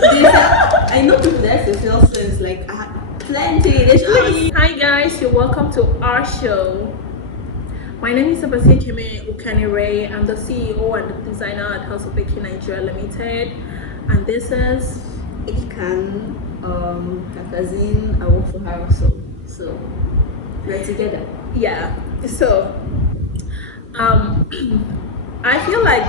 I know people that social sense like plenty. They should. Hi guys, you're welcome to our show. My name is Abasi Keme Ukanire. I'm the CEO and the designer at House of Baking Nigeria Limited. And this is Ikan, Kakazin, I work for her also. So we're together. yeah. So I feel like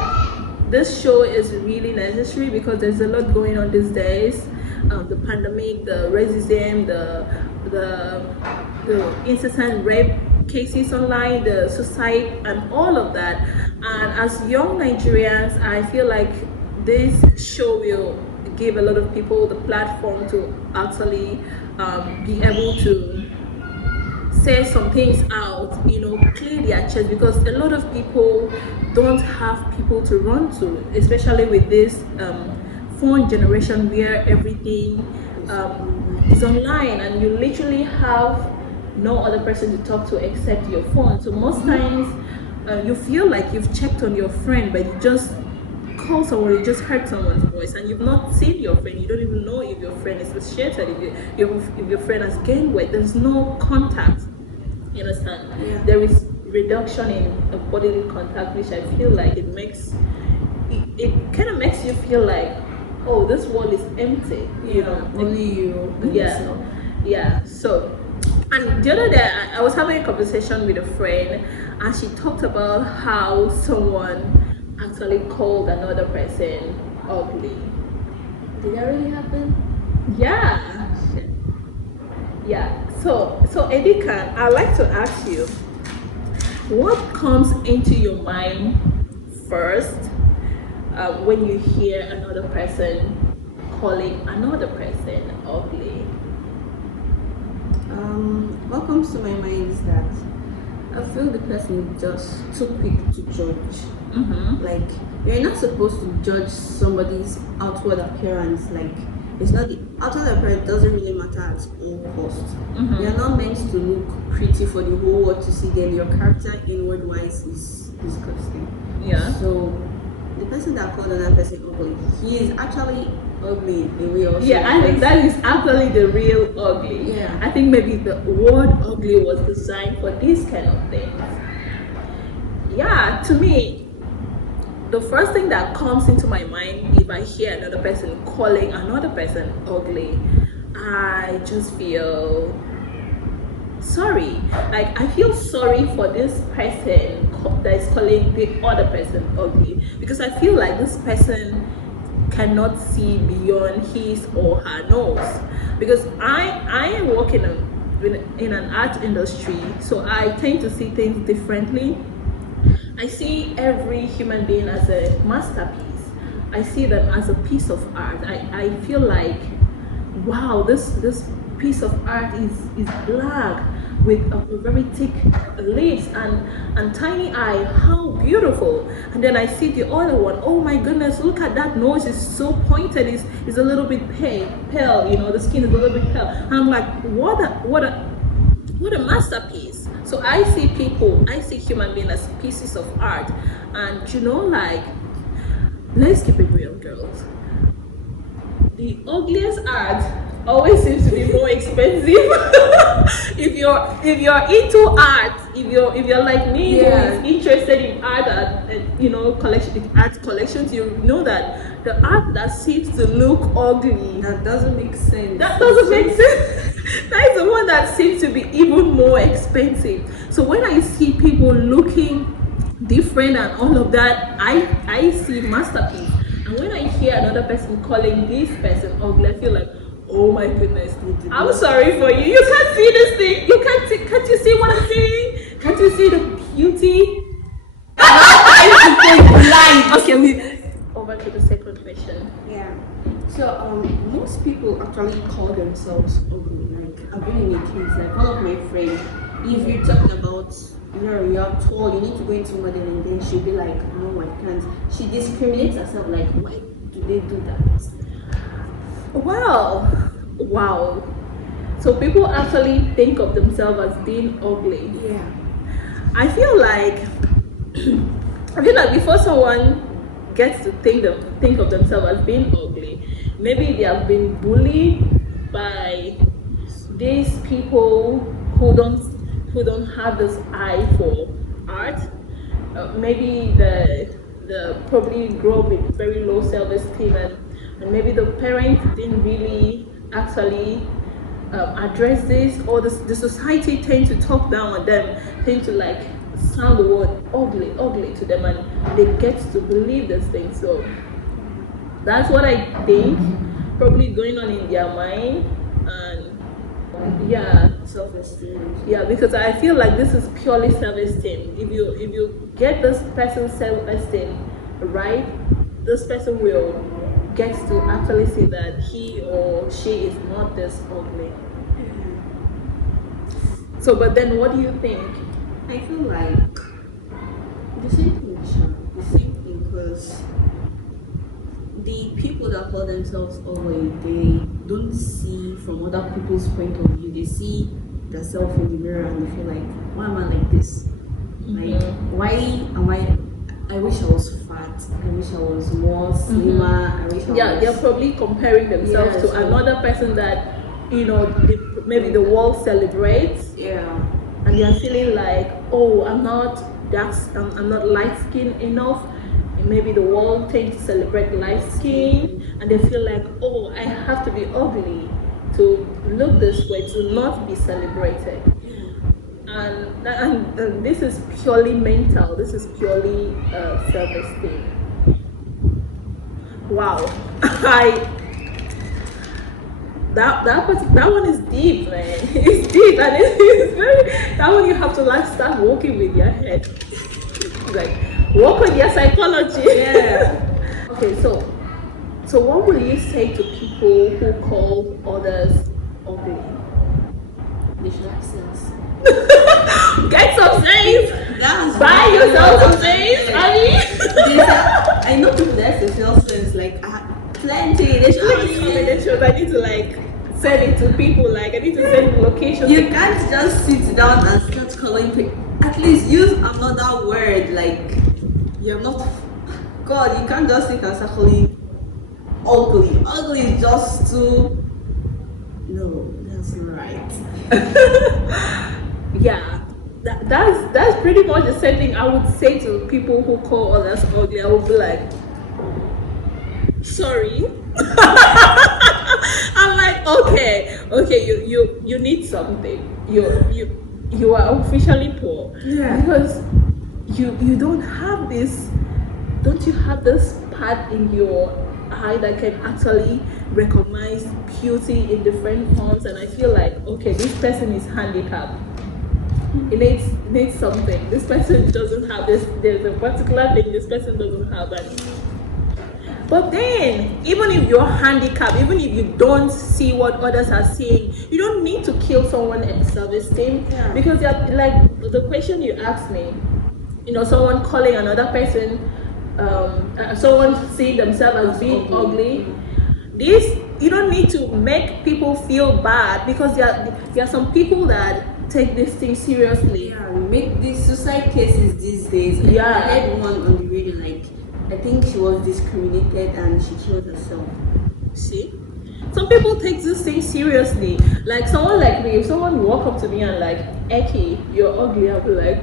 this show is really necessary because there's a lot going on these days. The pandemic, the racism, the incessant rape cases online, the suicide, and all of that. And as young Nigerians, I feel like this show will give a lot of people the platform to actually be able to say some things out, clear their chest, because a lot of people don't have people to run to, especially with this phone generation where everything is online and you literally have no other person to talk to except your phone. So most times you feel like you've checked on your friend, but you just call someone, you just heard someone's voice, and you've not seen your friend. You don't even know if your friend is associated, if your friend has gained weight. There's no contact. You understand? Yeah. There is reduction in bodily contact, which I feel like it kind of makes you feel like, oh, this world is empty. Only you. And yourself. Yeah. So, and the other day I was having a conversation with a friend, and she talked about how someone actually called another person ugly. Did that really happen? Yeah. So Edikan, I'd like to ask you, what comes into your mind first when you hear another person calling another person ugly? What comes to my mind is that I feel the person is just too quick to judge. Mm-hmm. Like, you're not supposed to judge somebody's outward appearance. Like, it's not the outward appearance doesn't really matter at all cost. Mm-hmm. You're not meant to look pretty for the whole world to see. Then your character inward wise is disgusting. Yeah. So the person that called another person ugly, he is actually ugly in a way also. Yeah, I think that is actually the real ugly. Yeah. I think maybe the word ugly was designed for these kind of things. Yeah, to me, the first thing that comes into my mind if I hear another person calling another person ugly, I just feel sorry. Like, I feel sorry for this person that is calling the other person ugly, because I feel like this person cannot see beyond his or her nose. Because I work in an art industry, so I tend to see things differently. I see every human being as a masterpiece. I see them as a piece of art. I feel like, wow, this piece of art is black with a very thick lips and tiny eye. How beautiful! And then I see the other one. Oh my goodness, look at that nose! It's so pointed. It's a little bit pale. The skin is a little bit pale. And I'm like, what a masterpiece. So I see human beings as pieces of art. And like, let's keep it real, girls. The ugliest art always seems to be more expensive. if you're into art, if you're like me, Yeah. who is interested in art art collections, you know that the art that seems to look ugly, That doesn't make sense. that doesn't make sense. That is the one that seems to be even more expensive. So when I see people looking different and all of that, I see masterpiece. And when I hear another person calling this person ugly, I feel like, oh my goodness, I'm sorry for you. You can't see this thing. Can't you see what I'm saying? Can't you see the beauty? Okay, we over to the second question. Yeah. So most people actually call themselves ugly. Like, I've been in a case, like one of my friends, if you're talking about, you're tall, you need to go into modeling, then she'll be like, no, I can't. She discriminates herself, like, why do they do that? Wow. So people actually think of themselves as being ugly. Yeah. I feel like before someone gets to think of themselves as being ugly, maybe they have been bullied by these people who don't have this eye for art. Maybe the probably grow up with very low self-esteem, and maybe the parents didn't really actually address this, or the society tend to talk down on them, tend to like sound the word ugly to them, and they get to believe this thing. So that's what I think probably going on in their mind. And yeah, Self-esteem. yeah, because I feel like this is purely self-esteem. If you get this person's self-esteem right, this person will get to actually see that he or she is not this ugly. So, but then what do you think? I feel like the same thing, Sha. The same thing, because the people that call themselves ugly, they don't see from other people's point of view. They see themselves in the mirror and they feel like, why am I like this? Like, why am I wish I was fat. I wish I was more slimmer. I wish I Yeah, was. they're probably comparing themselves Yeah, to so- another person that maybe the world celebrates, Yeah. and they're feeling like, oh, I'm not I'm not light skinned enough. And maybe the world tends to celebrate light skin, and they feel like, oh, I have to be ugly to look this way, to not be celebrated. And this is purely mental. This is purely self-esteem. Wow, that one is deep, man. It's deep, and it's very, that one you have to like start working with your head, like work on your psychology. Yeah. Okay, so what will you say to people who call others ugly? They should have sense. Get some sense. That's Buy what yourself I'm some sense. saying. I mean. I know people that have social sense, like plenty. They should have sense. I need to like send it to people. Like I need to send locations. You can't just sit down and start calling people. At least use another word. Like you're not. God, you can't just sit and start calling ugly. Ugly is just too. No, that's not right. Yeah, that's pretty much the same thing I would say to people who call others ugly. I would be like, sorry. I'm like, okay, you need something. You are officially poor. Yeah. Because you don't have this. Don't you have this part in your eye that can actually recognize beauty in different forms? And I feel like, okay, this person is handicapped. It needs something. This person doesn't have this. There's a particular thing this person doesn't have. But then, even if you're handicapped, even if you don't see what others are seeing, you don't need to kill someone in self-esteem. Yeah. Because you're like the question you asked me, someone calling another person, someone seeing themselves as being ugly. This, you don't need to make people feel bad, because there are some people that take this thing seriously. Yeah, we make these suicide cases these days. Yeah. I heard one on the radio, like, I think she was discriminated and she killed herself. See? Some people take this thing seriously. Like someone like me, if someone walk up to me and like, Eki, you're ugly, I'll be like,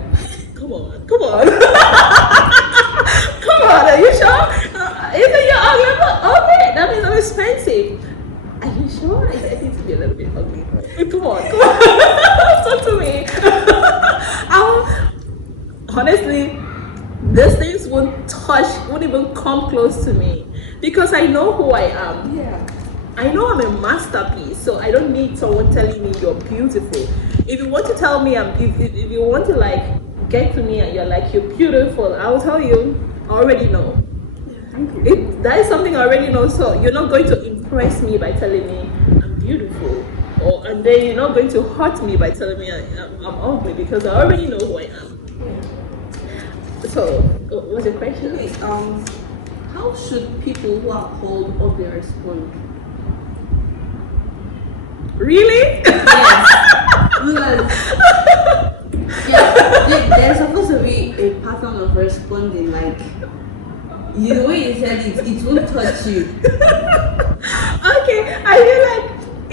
come on. Come on, are you sure? Even you're ugly, I'm not ugly. That means I'm expensive. Are you sure? I need to be a little bit ugly. Come on. Talk to me. Honestly, these things won't even come close to me, because I know who I am. Yeah. I know I'm a masterpiece, so I don't need someone telling me you're beautiful. If you want to tell me if you want to like get to me and you're beautiful, I'll tell you. I already know. Thank you. That is something I already know. So you're not going to impress me by telling me I'm beautiful, and then you're not going to hurt me by telling me I'm ugly, because I already know who I am. So, what's your question? Okay, how should people who are called ugly respond? Really? Yes. Because there's supposed to be a pattern of responding. Like, the way you said it won't touch you.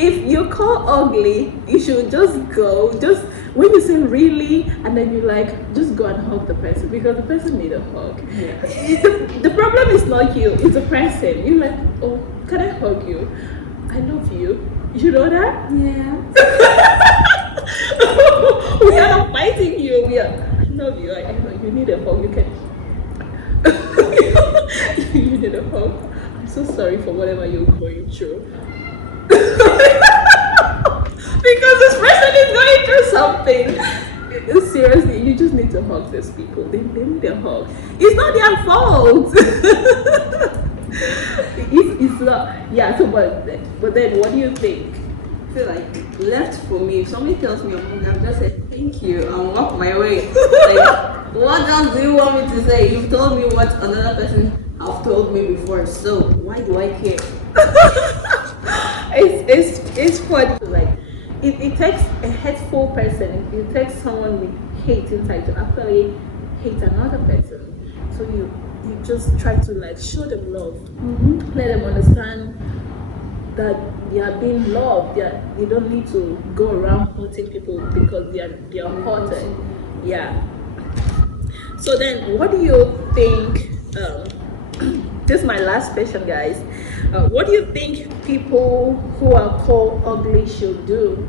if you call ugly, you should just go. Just when you say really, and then you like, just go and hug the person because the person need a hug. Yeah. The problem is not you, it's the person. You're like, oh, can I hug you? I love you. You know that? Yeah. We are not fighting you. We are. I love you. I know you need a hug. You can. You need a hug. I'm so sorry for whatever you're going through. Because this person is going through something. Seriously, you just need to hug these people. They need a hug. It's not their fault. It's not. Yeah. So, but then, what do you think? I feel like left for me. If somebody tells me I'm hungry, I'll just say thank you and walk my way. Like, what else do you want me to say? You've told me what another person have told me before, so why do I care? It's funny. Like, it takes a hateful person. It takes someone with hate inside to actually hate another person. So you just try to like show them love, let them understand that they are being loved. They don't need to go around hurting people because they are hurted. Yeah. So then, what do you think? This is my last question, guys. What do you think people who are called ugly should do?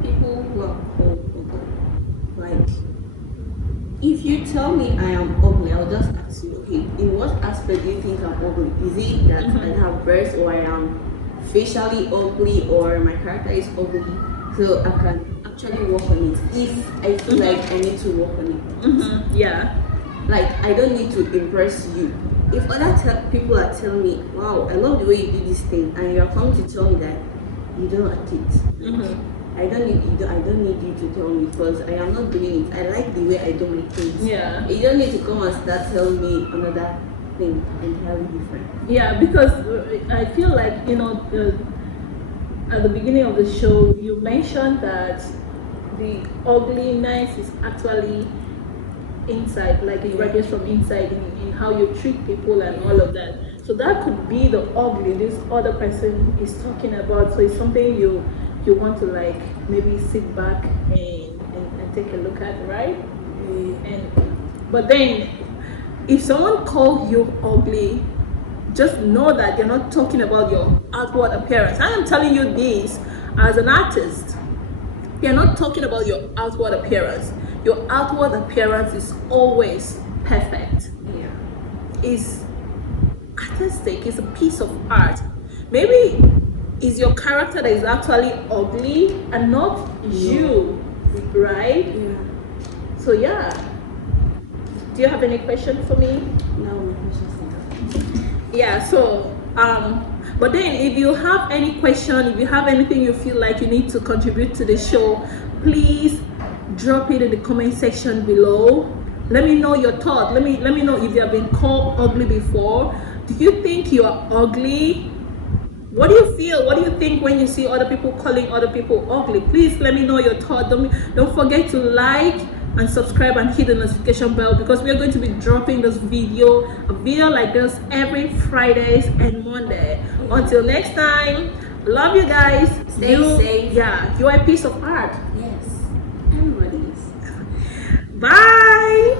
People who are called ugly, like, if you tell me I am ugly, I'll just ask you, okay, in what aspect do you think I'm ugly? Is it that I have breasts, or I am facially ugly, or my character is ugly? So I can actually work on it if I feel like I need to work on it. Yeah. Like, I don't need to impress you. If other people are telling me, wow, I love the way you do this thing, and you are coming to tell me that you don't like it, I don't need you. I don't need you to tell me because I am not doing it. I like the way I do my things. Yeah. You don't need to come and start telling me another thing entirely different. Yeah, because I feel like, at the beginning of the show, you mentioned that the ugliness is actually inside, like it radiates from inside in how you treat people and all of that. So that could be the ugly this other person is talking about. So it's something you want to like maybe sit back and take a look at, right? But then if someone calls you ugly, just know that you're not talking about your outward appearance. I am telling you this as an artist. You're not talking about your outward appearance. Your outward appearance is always perfect. Yeah. It's artistic. It's a piece of art. Maybe it's your character that is actually ugly and not you, right? Yeah. So yeah. Do you have any question for me? Now my questions are. Yeah, so but then if you have any question, if you have anything you feel like you need to contribute to the show, please drop it in the comment section below. Let me know your thought. Let me know if you have been called ugly before. Do you think you are ugly? What do you feel? What do you think when you see other people calling other people ugly? Please let me know your thought. Don't forget to like and subscribe and hit the notification bell because we are going to be dropping a video like this every Fridays and Monday. Until next time, love you guys. Stay safe. Yeah, you are a piece of art. Yes. Everybody is. Bye.